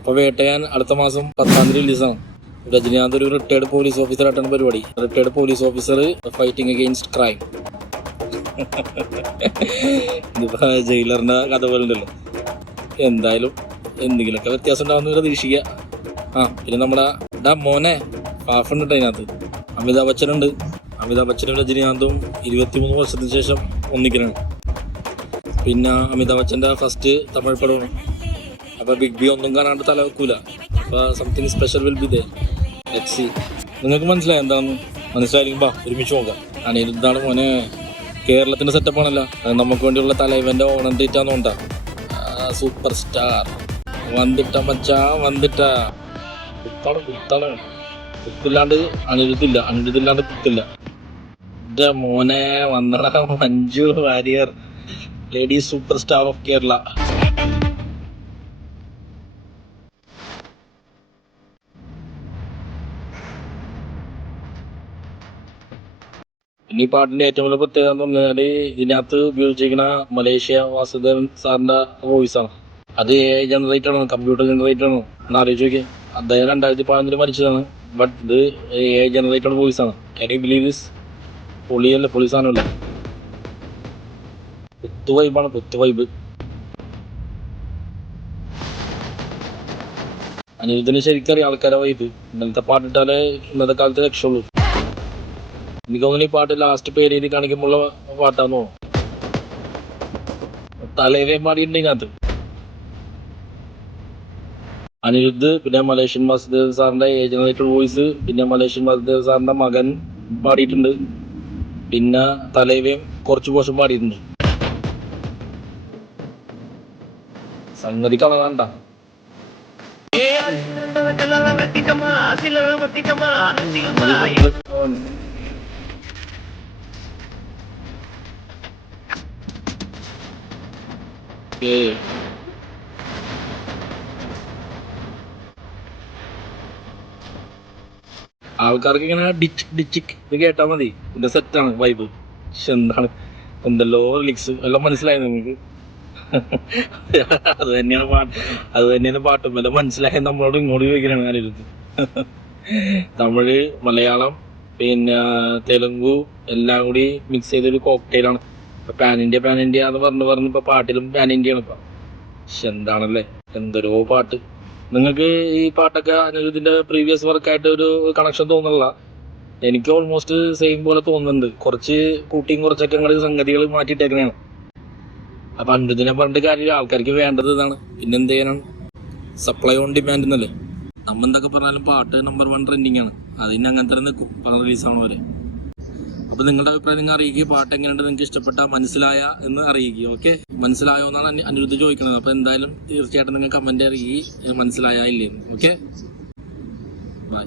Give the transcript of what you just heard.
അപ്പോൾ വേട്ടയാൻ അടുത്ത മാസം 10-ാം തീയതി റിലീസാണ്. രജനീകാന്ത് ഒരു റിട്ടയർഡ് പോലീസ് ഓഫീസറായിട്ടാണ് പരിപാടി. Retired police officer fighting against crime. ഇതിപ്പോ ജയിലറിന്റെ കഥ പോലെ ഉണ്ടല്ലോ. എന്തായാലും എന്തെങ്കിലുമൊക്കെ വ്യത്യാസം ഉണ്ടാവുന്ന പ്രതീക്ഷിക്കുക. പിന്നെ നമ്മുടെ മോനെ പാഫുണ്ട് അതിനകത്ത്. അമിതാഭ് ബച്ചനുണ്ട്. അമിതാഭ് ബച്ചനും രജനീകാന്തും 23 വർഷത്തിന് ശേഷം ഒന്നിക്കലാണ്. പിന്നെ അമിതാഭ് ബച്ചൻ്റെ ഫസ്റ്റ് തമിഴ് പടമാണ്. അപ്പോൾ ബിഗ് ബി ഒന്നും കാണാണ്ട് തല വെക്കൂല. അപ്പോൾ something special will be there. Let's see. നിങ്ങൾക്ക് മനസ്സിലായി എന്താണെന്ന്? മനസ്സിലായിരിക്കും. ഒരുമിച്ച് നോക്കാം. അനിരുദ്ധാണ് മോനെ. കേരളത്തിൻ്റെ സെറ്റപ്പാണല്ലോ. നമുക്ക് വേണ്ടിയുള്ള തലൈവൻ്റെ ഓണം ഡേറ്റാന്നുകൊണ്ടാ. സൂപ്പർ സ്റ്റാർ വന്നിട്ട മച്ചാ, വന്നിട്ട കുത്താണ്. കുത്തില്ലാണ്ട് അനിരുദ്ധില്ലാണ്ട് കുത്തില്ല. എൻ്റെ മോനെ വന്നട Manju Warrier, lady super star of Kerala. ഈ പാട്ടിൻ്റെ ഏറ്റവും വലിയ പ്രത്യേകത എന്ന് പറഞ്ഞാൽ ഇതിനകത്ത് ഉപയോഗിച്ചിരിക്കുന്ന മലേഷ്യ വാസുദേവൻ സാറിൻ്റെ വോയിസാണ്. അത് AI ജനറേറ്റഡ് ആണ്, കമ്പ്യൂട്ടർ ജനറേറ്റഡ് ആണ്. എന്ന് ആലോചിച്ച് നോക്കിയാൽ അദ്ദേഹം 2011 മരിച്ചതാണ്. ബട്ട് ഇത് AI ജനറേറ്റഡ് വോയിസാണ്. Can you believe this? പൊളി സാധനമല്ലേ? കുത്തു വൈബ്. അനിരുദ്ധിന് ശരിക്കറിയാം ആൾക്കാരെ വൈബ്. ഇന്നലത്തെ പാട്ടിട്ടാലേ ഇന്നത്തെ കാലത്ത് രക്ഷയുള്ളൂ. എനിക്ക് തോന്നുന്നു ഈ പാട്ട് ലാസ്റ്റ് പേര് കാണിക്കുമ്പോഴുള്ള പാട്ടാന്നോ. തലയിലേയും പാടിയിട്ടുണ്ട് ഇതിനകത്ത്. അനിരുദ്ധ്, പിന്നെ മലേഷ്യൻ വാസുദേവ് സാറിൻ്റെ AI ജനറേറ്റഡ് വോയിസ്, പിന്നെ മലേഷ്യൻ വാസുദേവ് സാറിൻ്റെ മകൻ പാടിയിട്ടുണ്ട്. പിന്നെ തലയിലേയും കുറച്ച് പോർഷൻ പാടിയിട്ടുണ്ട്. സംഗതി കളകണ്ട. ആൾക്കാർക്ക് ഇങ്ങനെ ഡിച്ചിക്ക് ഇത് കേട്ടാൽ മതി. ഇതിന്റെ സെറ്റാണ് വൈബ്. പക്ഷെ എന്താണ് എന്തല്ലോ ലിക്സ് എല്ലാം മനസ്സിലായി നിങ്ങൾക്ക്? അത് തന്നെയാണ് പാട്ടും എല്ലാം മനസ്സിലായി. നമ്മളോട് ഇങ്ങോട്ട് ചോദിക്കലാണ് ആരെടുത്ത്. തമിഴ്, മലയാളം, പിന്നെ തെലുങ്കു എല്ലാം കൂടി മിക്സ് ചെയ്തൊരു കോക്ടെയിലാണ്. ഇപ്പൊ പാൻ ഇന്ത്യ എന്ന് പറഞ്ഞ് ഇപ്പൊ പാട്ടിലും പാൻ ഇന്ത്യയാണ് ഇപ്പൊ. പക്ഷെ എന്താണല്ലേ, എന്തൊരോ പാട്ട്. നിങ്ങൾക്ക് ഈ പാട്ടൊക്കെ അനിരുദ്ധിന്റെ പ്രീവിയസ് വർക്കായിട്ട് ഒരു കണക്ഷൻ തോന്നുന്നില്ല. എനിക്ക് ഓൾമോസ്റ്റ് സെയിം പോലെ തോന്നുന്നുണ്ട്. കുറച്ച് കൂട്ടിയും കുറച്ചൊക്കെ സംഗതികൾ മാറ്റിയിട്ടേക്കണേണ്. അപ്പൊ അനിരുദ്ധിനെ പറഞ്ഞിട്ട് കാര്യം, ആൾക്കാർക്ക് വേണ്ടത് ഇതാണ്. പിന്നെ എന്ത് ചെയ്യാനാണ്? സപ്ലൈ ഓൺ ഡിമാൻഡ് എന്നല്ലേ. നമ്മ എന്തൊക്കെ പറഞ്ഞാലും പാട്ട് നമ്പർ 1 ട്രെൻഡിങ് ആണ്. അതിന് അങ്ങനത്തെ തന്നെ റിലീസാവണ വരെ. അപ്പൊ നിങ്ങളുടെ അഭിപ്രായം നിങ്ങൾ അറിയിക്കുക. പാട്ട് എങ്ങനെയുണ്ട്, നിങ്ങൾക്ക് ഇഷ്ടപ്പെട്ട മനസ്സിലായ എന്ന് അറിയിക്കുക. ഓക്കെ, മനസ്സിലായോ എന്നാണ് അനിരുദ്ധ് ചോദിക്കുന്നത്. അപ്പൊ എന്തായാലും തീർച്ചയായിട്ടും നിങ്ങൾ കമന്റ് അറിയിക്കുക മനസ്സിലായ ഇല്ലേന്ന്. Okay, by.